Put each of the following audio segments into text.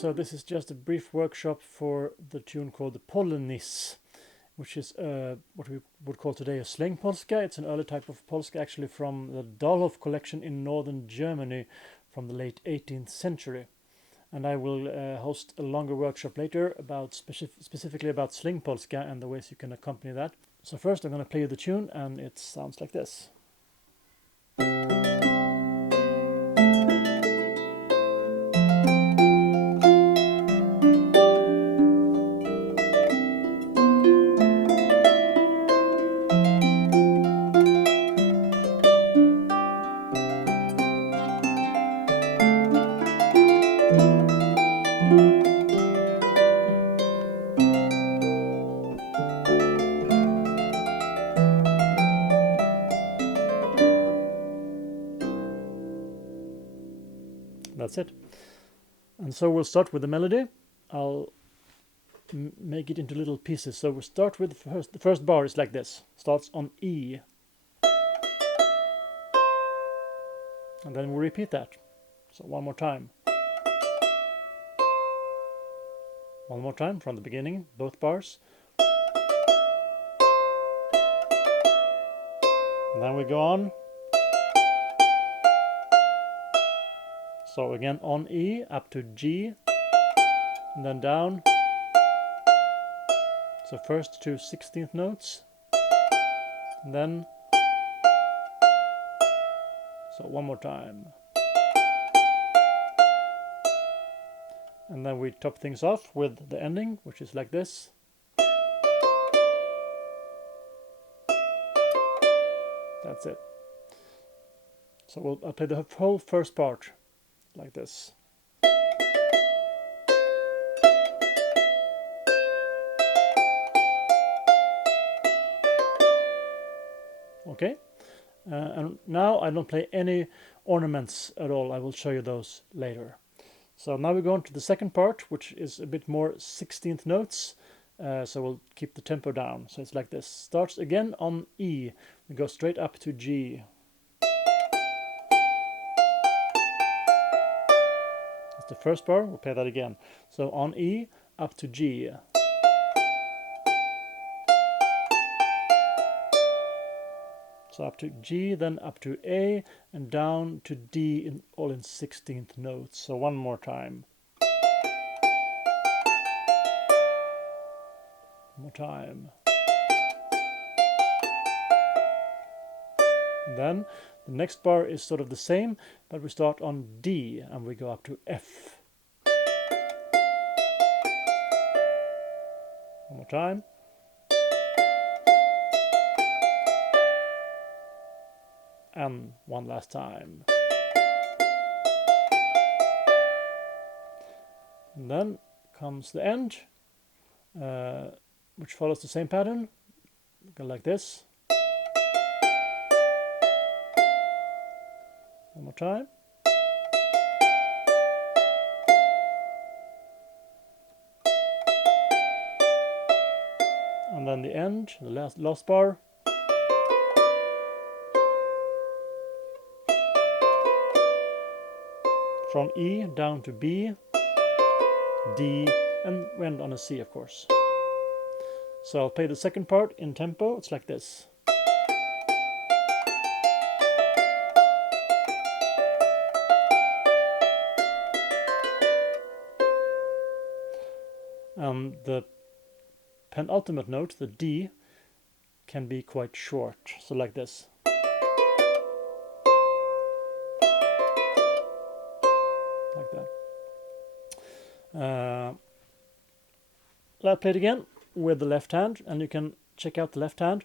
So this is just a brief workshop for the tune called the Pollonesse, which is what we would call today a slängpolska. It's an early type of polska, actually from the Dahlhoff collection in northern Germany from the late 18th century. And I will host a longer workshop later about specifically about slängpolska and the ways you can accompany that. So first I'm going to play you the tune, and it sounds like this. That's it. And so we'll start with the melody. I'll make it into little pieces. So we'll start with the first bar is like this. Starts on E. And then we'll repeat that. So one more time. One more time from the beginning, both bars. And then we go on. So again on E up to G, and then down. So first two 16th notes, and then, so one more time. And then we top things off with the ending, which is like this. That's it. So I'll play the whole first part like this. Okay, and now I don't play any ornaments at all. I will show you those later. So now we go on to the second part, which is a bit more 16th notes. So we'll keep the tempo down. So it's like this. Starts again on E. We go straight up to G. That's the first bar. We'll play that again. So on E up to G. So up to G, then up to A, and down to D, all in 16th notes. So one more time. One more time. And then the next bar is sort of the same, but we start on D and we go up to F. One more time. And one last time. And then comes the end, which follows the same pattern. Go like this. One more time. And then the end, the last bar. From E down to B, D, and we end on a C, of course. So I'll play the second part in tempo. It's like this. The penultimate note, the D, can be quite short. So like this. Like that. I'll play it again with the left hand, and you can check out the left hand.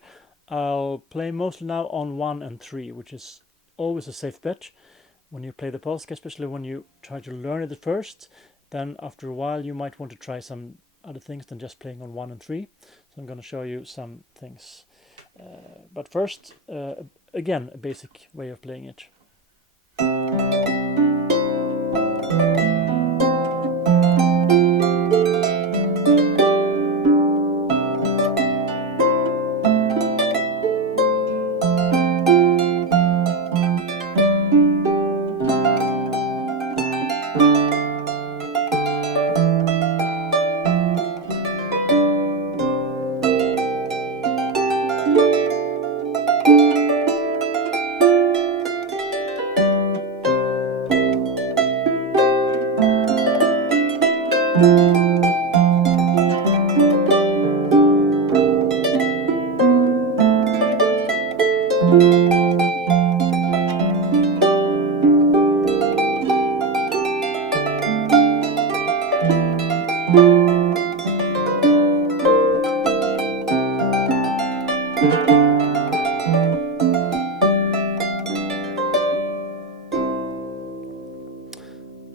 I'll play mostly now on 1 and 3, which is always a safe bet when you play the polska, especially when you try to learn it at first. Then after a while you might want to try some other things than just playing on 1 and 3. So I'm going to show you some things. But first, again, a basic way of playing it.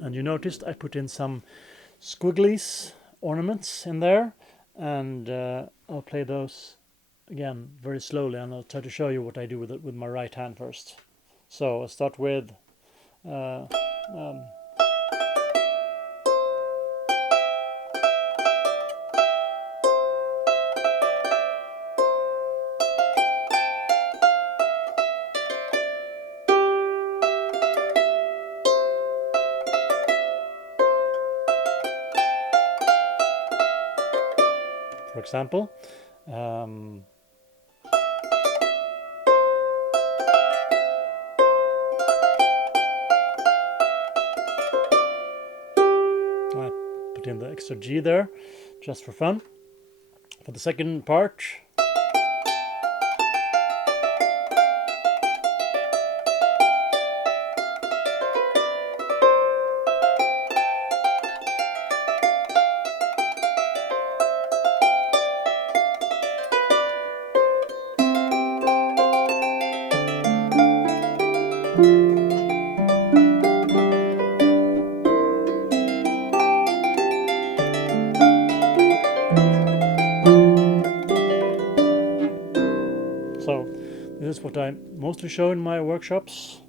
And you noticed I put in some squigglies, ornaments in there, and I'll play those again very slowly, and I'll try to show you what I do with it with my right hand first. So I'll start with for example, I put in the extra G there just for fun. For the second part, so this is what I mostly show in my workshops.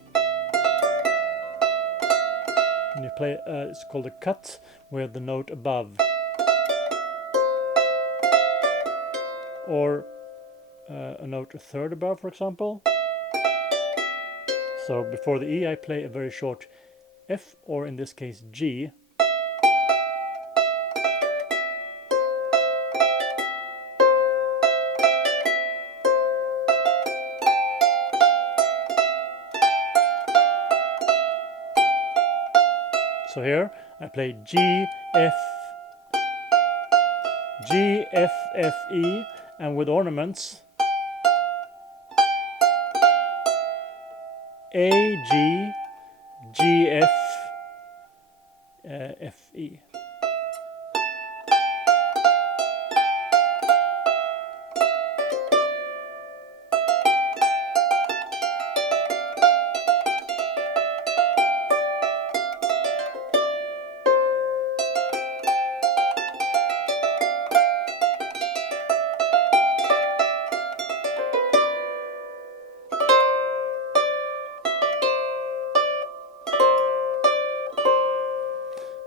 And you play, it's called a cut, with the note above, or a note a third above, for example. So before the E I play a very short F, or in this case G. So here I play G, F, E, and with ornaments A, G, G, F, F, E.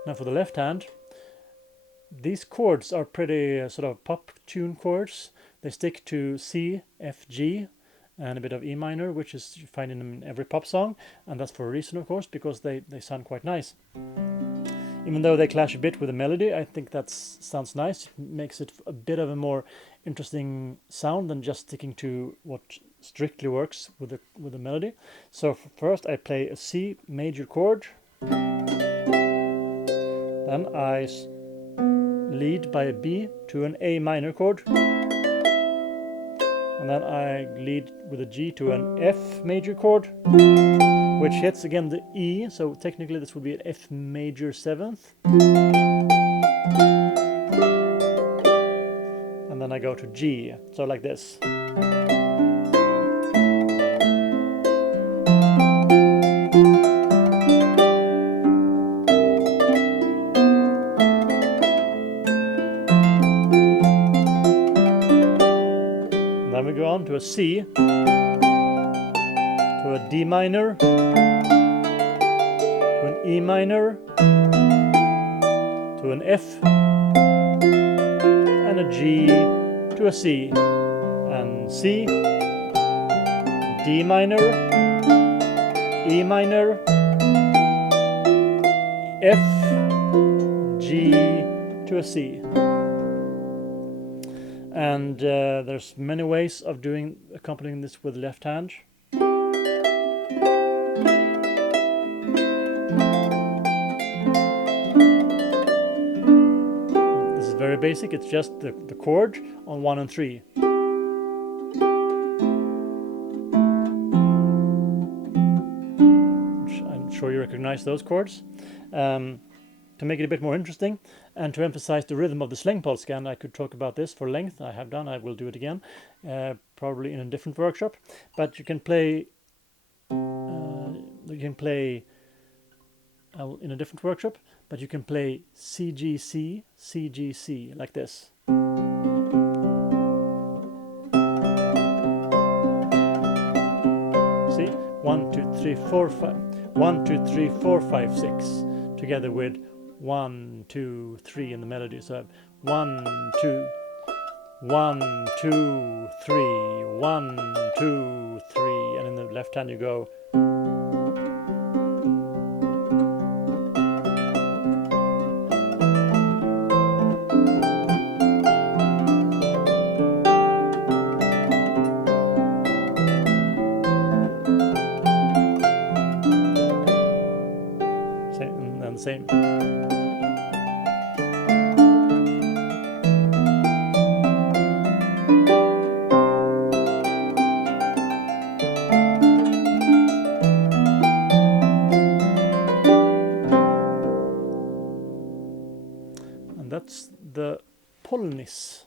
Now for the left hand, these chords are pretty sort of pop tune chords. They stick to C, F, G, and a bit of E minor, which is you find in every pop song, and that's for a reason, of course, because they sound quite nice. Even though they clash a bit with the melody, I think that sounds nice. It makes it a bit of a more interesting sound than just sticking to what strictly works with the melody. So first I play a C major chord. Then I lead by a B to an A minor chord. And then I lead with a G to an F major chord, which hits again the E, so technically this would be an F major 7th. And then I go to G, so like this. Then we go on to a C, to a D minor, to an E minor, to an F, and a G, to a C, and C, D minor, E minor, F, G, to a C. And there's many ways of accompanying this with left hand. This is very basic, it's just the chord on 1 and 3. sure you recognize those chords. To make it a bit more interesting and to emphasize the rhythm of the slängpolska, and I could talk about this for length, I have done, I will do it again, probably in a different workshop, but you can play in a different workshop, but you can play CGC, CGC, like this. See? 1, 2, 3, 4, 5. 1, 2, 3, 4, 5, 6. Together with 1, 2, 3 in the melody. So I have 1, 2, 1, 2, 3, 1, 2, 3, and in the left hand you go. Same, and the same. And that's the Polnis.